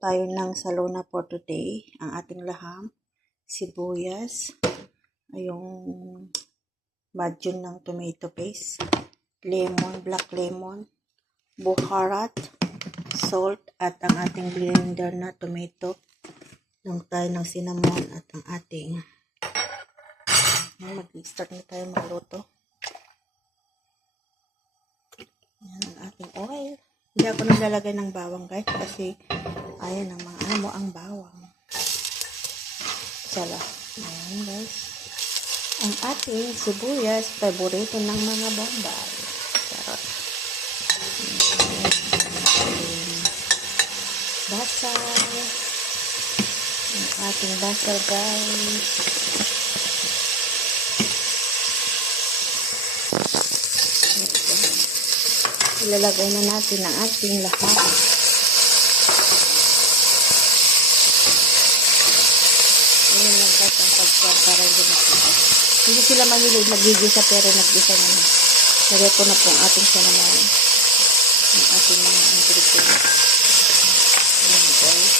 tayo ng salona for today. Ang ating laham, sibuyas, yung madjun ng tomato paste, lemon, black lemon, buharat, salt, at ang ating blender na tomato. Lang tayo ng cinnamon at ang ating mag-start na tayo magluto. Yan ang ating oil. Hindi ako naglalagay ng bawang guys kasi ayan ang mga ang bawang. Sala. Ayan guys. Ang ating sibuyas, paborito ng mga bombay. Sarap. Basal. Ang ating basal guys. Ilalagay na natin ang ating lahat. Ayan lang guys ang pagkakaroon din natin. Hindi sila mahilig nagigisa pero naggisa naman. Lagay ko na po ang ating sanaman. Ang ating mga ingredients. Ayan guys.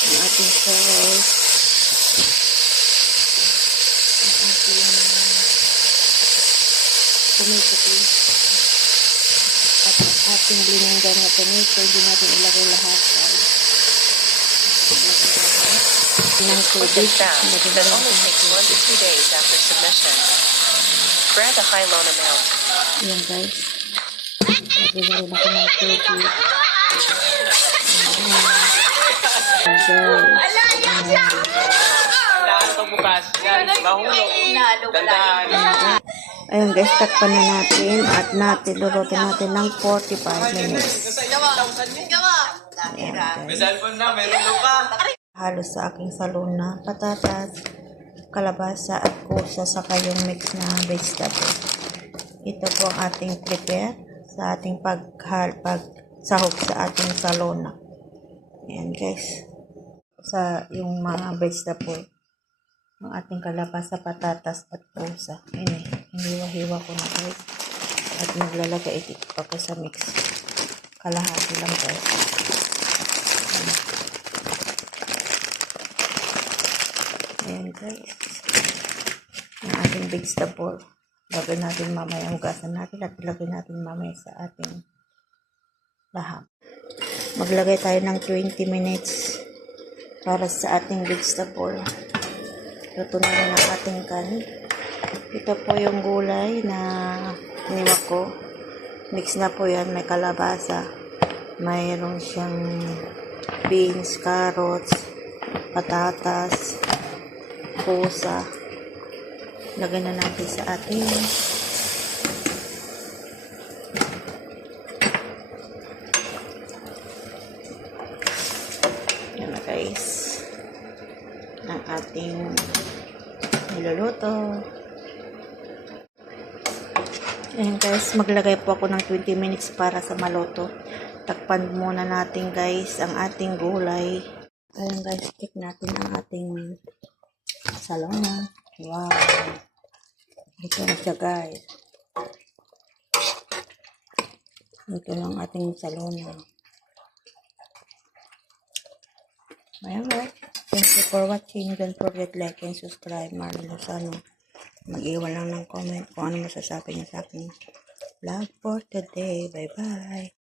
Ating ating sauce, ang ating tomato paste, at ang ating blender na tomato. Hindi natin ilagay lahat. Ng tubig. That only takes 1 to 2 days after submission. Grab a high loan amount. Ayan guys. Lagay na rin ako ng tubig. Ayan guys, takpan na natin at luluto natin ng 45 minutes. Ayan guys. Halos sa aking salona, patatas, kalabasa at kusa sa kayong mix na vegetable. Ito po ang ating prepare sa ating pagsahog sa ating salona. Ayan guys. Sa yung mga vegetable, ang ating kalabasa, patatas at pusa. Ayan, hiniwa-hiwa ko na guys. At maglalagay ito pa sa mix. Kalahati lang guys. Ayan guys. Ang ating vegetable. Lagay natin mamaya, hugasan natin at ilagay natin mamaya sa ating laham. Maglagay tayo ng 20 minutes para sa ating vegetable. Luto na rin ang ating kanin. Ito po yung gulay na iniwa ko. Mix na po yan. May kalabasa. Mayroon siyang beans, carrots, patatas, pusa. Lagay na natin sa ating yan na guys ang ating niluluto. Ayan guys, maglagay po ako ng 20 minutes para sa maluto. Takpan muna natin guys ang ating gulay. Ayan guys, check natin ang ating salona. Wow, ito na siya guys. Ito lang ating salona. Ayan guys. Thank you for watching. Don't forget like and subscribe. Marley Lozano. Mag-iwan lang ng comment kung ano masasabi niyo sa aking vlog for today. Bye bye.